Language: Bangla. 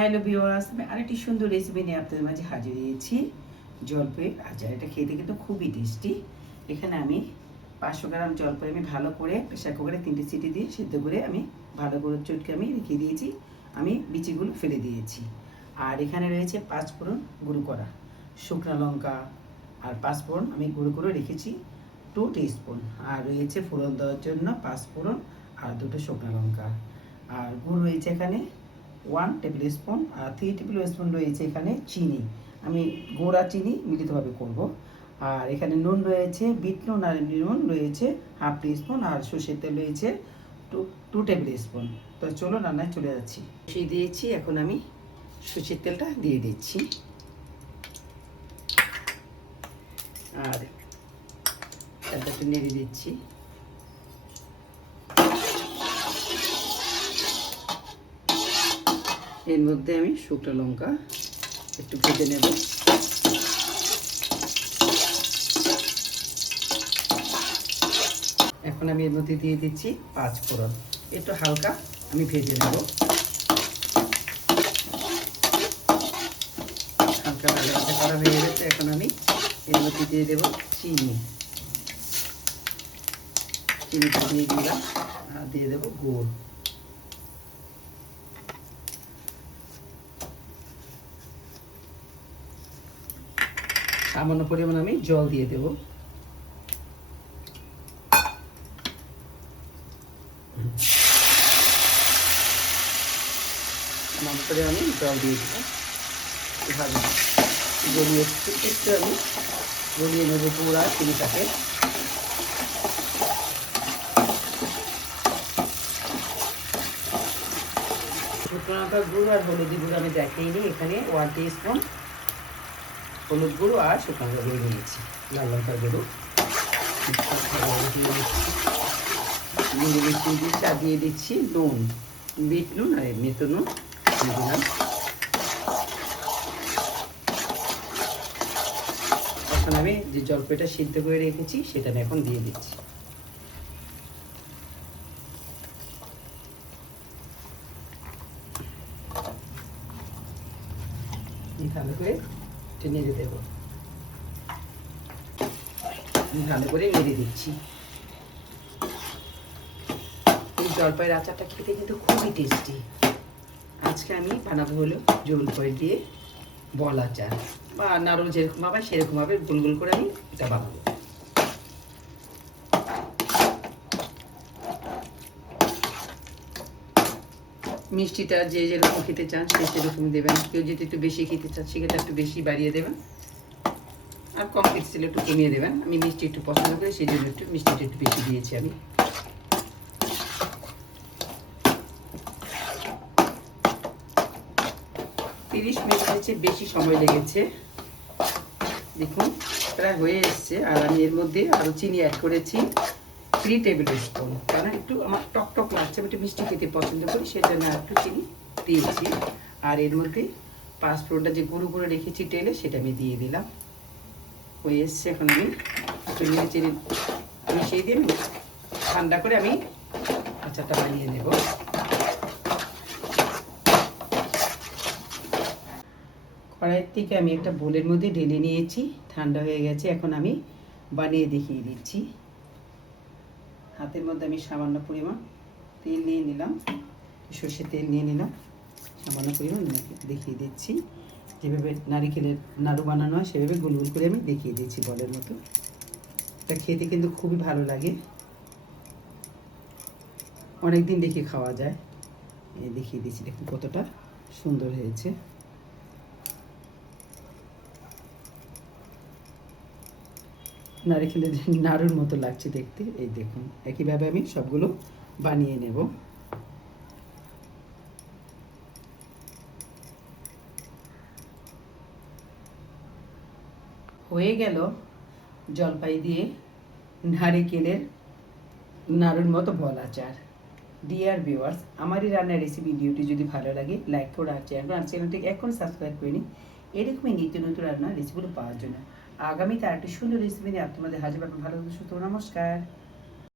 হ্যালো ভিওয়ার্স আমি আরেকটি সুন্দর রেসিপি নিয়ে আপনাদের মাঝে হাজির হয়েছি। জলপাইয়ের আচার, এটা খেতে কিন্তু খুবই টেস্টি এখানে আমি পাঁচশো গ্রাম জলপাই আমি ভালো করে প্রেশার কুকারে তিনটে সিটি দিয়ে সিদ্ধ করে আমি ভালো করে চটকে আমি রেখে দিয়েছি। আমি বিচিগুলো ফেলে দিয়েছি। আর এখানে রয়েছে পাঁচ ফোড়ন গুঁড়ো করা শুকনো লঙ্কা আর পাঁচ ফোড়ন আমি গুঁড়ো করে রেখেছি টু স্পুন আর রয়েছে ফোড়ন দেওয়ার জন্য পাঁচ ফোড়ন আর দুটো শুকনো লঙ্কা। আর গুড় রয়েছে এখানে ওয়ান টেবিল স্পুন আর থ্রি টেবিল স্পুন রয়েছে এখানে চিনি। আমি গোড়া চিনি মিলিতভাবে করব। আর এখানে নুন রয়েছে বিট নুন আর নুন রয়েছে হাফ টি স্পুন আর সর্ষের তেল রয়েছে টু টু টেবিল স্পুন তো চলো রান্নায় চলে যাচ্ছি। সে দিয়েছি, এখন আমি সর্ষের তেলটা দিয়ে দিচ্ছি। আর একটু নেড়ে দিচ্ছি। এর মধ্যে আমি শুকনো লঙ্কা একটু ভেজে নেব। এখন আমি এর মধ্যে দিয়ে দিচ্ছি পাঁচ ফোড়ন। একটু হালকা আমি ভেজে নেব। হালকা ভাজা করা হয়ে গেছে, এখন আমি এর মধ্যে দিয়ে দেবো চিনি। চিনিটা দিয়ে দিলাম, আর দিয়ে দেবো গুড়। সামান্য পরিমাণ আমি জল দিয়ে দেব। আমি জল দিয়ে দিলাম গলিয়ে একটু আমি গলিয়ে নেব পুরা চিনিটাকে। শুকনো লঙ্কার গুঁড়ো আর হলুদি গুঁড়ো আমি এখানে ওয়ান টি স্পুন হলুদ গুঁড়ো আর শুকনো গুঁড়ো নিয়েছি লাল লঙ্কার গুঁড়ো। মিষ্টি দিচ্ছি আর দিয়ে দিচ্ছি। নুন, বিট নুন আর এমনিতে নুন দিয়ে দিলাম। এখন আমি যে জলপাইটা সিদ্ধ করে রেখেছি, সেটা আমি এখন দিয়ে দিচ্ছি। ভালো করে একটু নেড়ে ভালো করে নেড়ে দিচ্ছি। এই জলপাইয়ের আচারটা খেতে কিন্তু খুবই টেস্টি আজকে আমি বানাবো হলো জলপাই দিয়ে বল আচার। বা নাড়ু যেরকম হবে সেরকমভাবে গোল গোল করে আমি এটা বানাবো। মিষ্টিটা যে যেরকম খেতে চান সে সেরকম দেবেন। কেউ যদি একটু বেশি খেতে চান, সেক্ষেত্রে একটু বেশি বাড়িয়ে দেবেন। আর কম খেতে চাইলে একটু কমিয়ে দেবেন। আমি মিষ্টি একটু পছন্দ করি সেই জন্য একটু মিষ্টিটা একটু বেশি দিয়েছি আমি। তিরিশ মিনিট হচ্ছে বেশি সময় লেগেছে। দেখুন, প্রায় হয়ে এসছে। আর আমি এর মধ্যে আরও চিনি অ্যাড করেছি। থ্রি টেবিল স্পুন কারণ একটু আমার টক টক লাগছে একটু মিষ্টি খেতে পছন্দ করি আমি একটু চিনি দিয়েছি। আর এর মধ্যে পাঁচফোড়নটা যে গুঁড়ো করে রেখেছি তেলে, সেটা আমি দিয়ে দিলাম। হয়ে এসছে এখন আমি একটু চিনি মিশিয়ে দিয়ে ঠান্ডা করে আমি আচারটা বানিয়ে নেব। কড়াইয়ের থেকে আমি একটা বোলের মধ্যে ঢেলে নিয়েছি, ঠান্ডা হয়ে গেছে, এখন আমি বানিয়ে দেখিয়ে দিচ্ছি। হাতের মধ্যে আমি সামান্য পরিমাণ তেল নিয়ে নিলাম। সর্ষের তেল নিয়ে নিলাম। সামান্য পরিমাণ দেখিয়ে দিচ্ছি। যেভাবে নারিকেলের নাড়ু বানানো হয়, সেভাবে গোল গোল করে আমি দেখিয়ে দিচ্ছি বলের মতো। এটা খেতে কিন্তু খুবই ভালো লাগে। অনেক দিন দেখে খাওয়া যায়। দেখিয়ে দিচ্ছি, দেখুন কতটা সুন্দর হয়েছে। নারিকেলের নাড়ুর মতো লাগছে দেখতে। এই দেখুন, একইভাবে আমি সবগুলো বানিয়ে নেব। হয়ে গেল জলপাই দিয়ে নারিকেলের নাড়ুর মতো বল আচার। ডিয়ার ভিউয়ার্স আমার এই রান্নার রেসিপি ভিডিওটি যদি ভালো লাগে লাইক করে আর চ্যানেল আর চ্যানেলটিকে এখন সাবস্ক্রাইব করে নিন এরকমই নিত্য নতুন রান্নার রেসিপিগুলো পাওয়ার জন্য। আগামীতে আরেকটি সুন্দর রেসিপি নিয়ে আপনাদের হাজির ভালো সুস্থ নমস্কার।